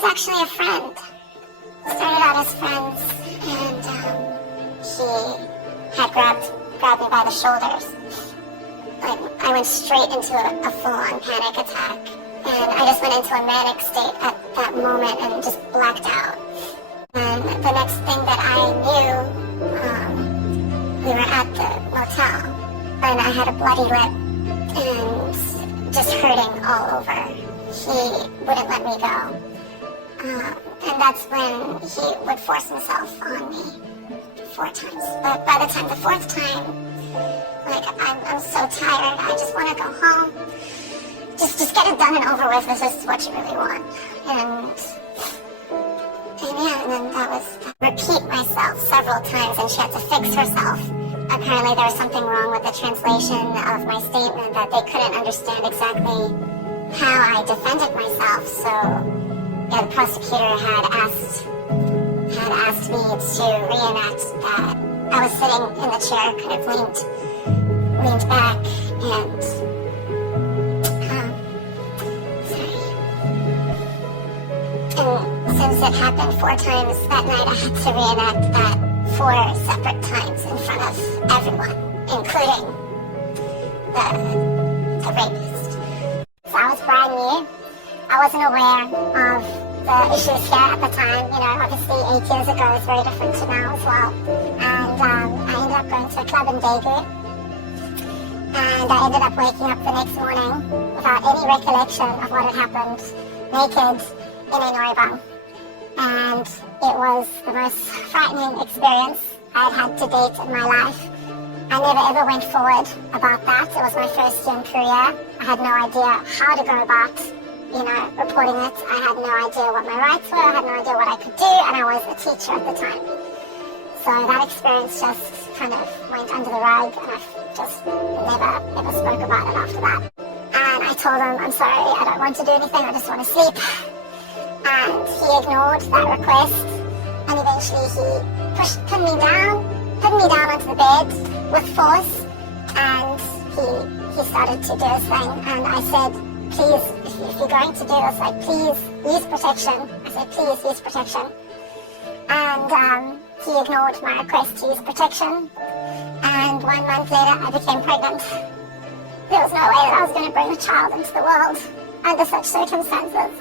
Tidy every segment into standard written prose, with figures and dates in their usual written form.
was actually a friend. We started out as friends, and he had grabbed me by the shoulders. Like, I went straight into a full-on panic attack, and I just went into a manic state at that moment and just blacked out. And the next thing that I knew, we were at the motel, and I had a bloody lip and just hurting all over. He wouldn't let me go. And that's when he would force himself on me 4 times. But by the time the 4th time, like, I'm so tired, I just want to go home. Just get it done and over with. This is what you really want. And yeah, and then that was repeat myself several times, and she had to fix herself. Apparently there was something wrong with the translation of my statement, that they couldn't understand exactly how I defended myself. So yeah, the prosecutor had asked me to reenact that I was sitting in the chair, kind of leaned back, and and since it happened 4 times that night, I had to reenact that 4 separate times in front of everyone, including the rapist. So I was brand new. I wasn't aware of the issues here at the time. You know, obviously 8 years ago is very different to now as well. And I ended up going to a club in Daegu. And I ended up waking up the next morning without any recollection of what had happened, naked in a noribang. And it was the most frightening experience I had to date in my life. I never ever went forward about that. It was my first year in Korea. I had no idea how to go about, you know, reporting it. I had no idea what my rights were. I had no idea what I could do, and I was a teacher at the time. So that experience just kind of went under the rug, and I just never spoke about it after that. And I told him, I'm sorry, I don't want to do anything, I just want to sleep. And he ignored that request, and eventually he put me down onto the bed with force, and he started to do his thing. And I said, please, if you're going to do this, like, please use protection. I said, please use protection. And he ignored my request to use protection. And 1 month later, I became pregnant. There was no way that I was going to bring a child into the world under such circumstances.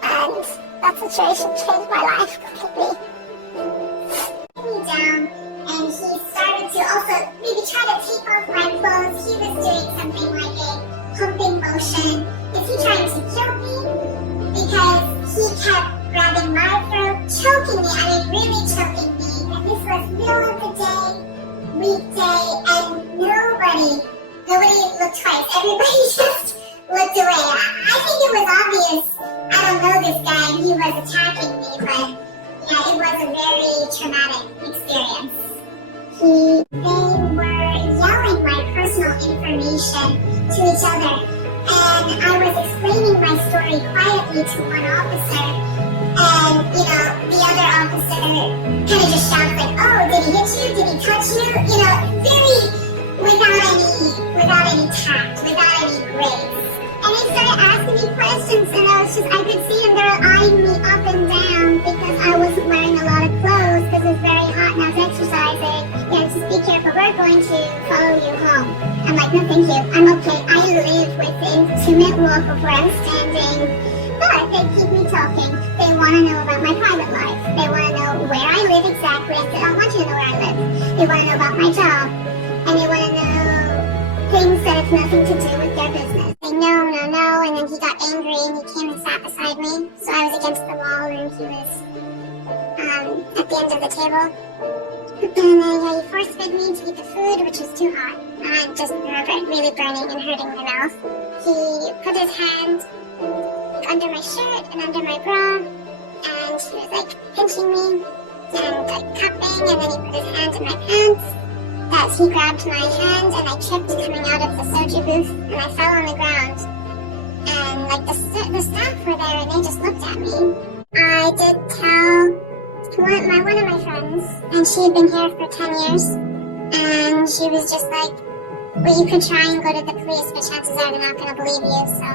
And that situation changed my life completely. He put me down, and he started to also maybe try to take off my clothes. He was doing something like a pumping motion. Is he trying to kill me? Because he kept grabbing my throat, choking me, really choking me. And this was middle of the day, weekday, and nobody looked twice. Everybody just looked away. I think it was obvious. I don't know this guy, and he was attacking me, but yeah, it was a very traumatic experience. They were yelling my personal information to each other, and I was explaining my story quietly to one officer, and you know, the other officer kind of just shouts like, "Oh, did he hit you? Did he touch you?" You know, very without any tact, without any grace. And they started asking me questions, and I could see them, they were eyeing me up and down because I wasn't wearing a lot of clothes because it was very hot and I was exercising. You know, just be careful, we're going to follow you home. I'm like, no thank you, I'm okay. I live within 2-minute walk of where I'm standing. But they keep me talking. They want to know about my private life. They want to know where I live exactly. I said, I want you to know where I live. They want to know about my job. And they want to know things that have nothing to do with their business. They no, and then he got angry and he came and sat beside me. So I was against the wall and he was at the end of the table. And then he force fed me to eat the food, which was too hot. And I just remember it really burning and hurting my mouth. He put his hand under my shirt and under my bra, and he was like pinching me and like cupping, and then he put his hand in my pants. That he grabbed my hand and I tripped coming out of the soju booth and I fell on the ground. And like the staff were there and they just looked at me. I did tell one of my friends, and she had been here for 10 years, and she was just like, well, you could try and go to the police, but chances are they're not going to believe you. So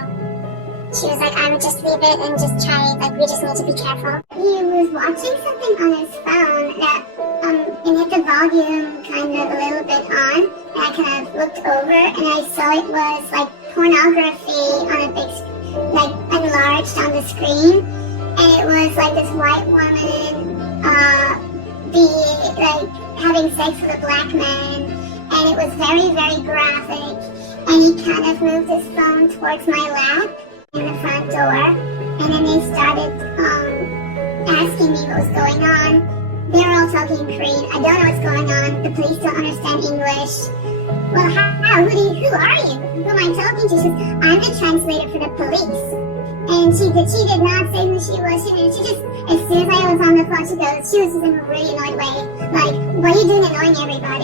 she was like, I would just leave it and just try, like, we just need to be careful. He was watching something on his phone that, it had the volume kind of a little bit on, and I kind of looked over and I saw it was like pornography on a big, like, enlarged on the screen, and it was like this white woman, like, having sex with a black man, and it was very, very graphic, and he kind of moved his phone towards my lap in the front door, and then they started asking me what was going on. They were all talking in Korean. I don't know what's going on. The police don't understand English. Well, who are you? Who am I talking to? She says, I'm the translator for the police. And she did not say who she was. She just, as soon as I was on the phone, she was just in a really annoyed way. Like, what are you doing annoying everybody?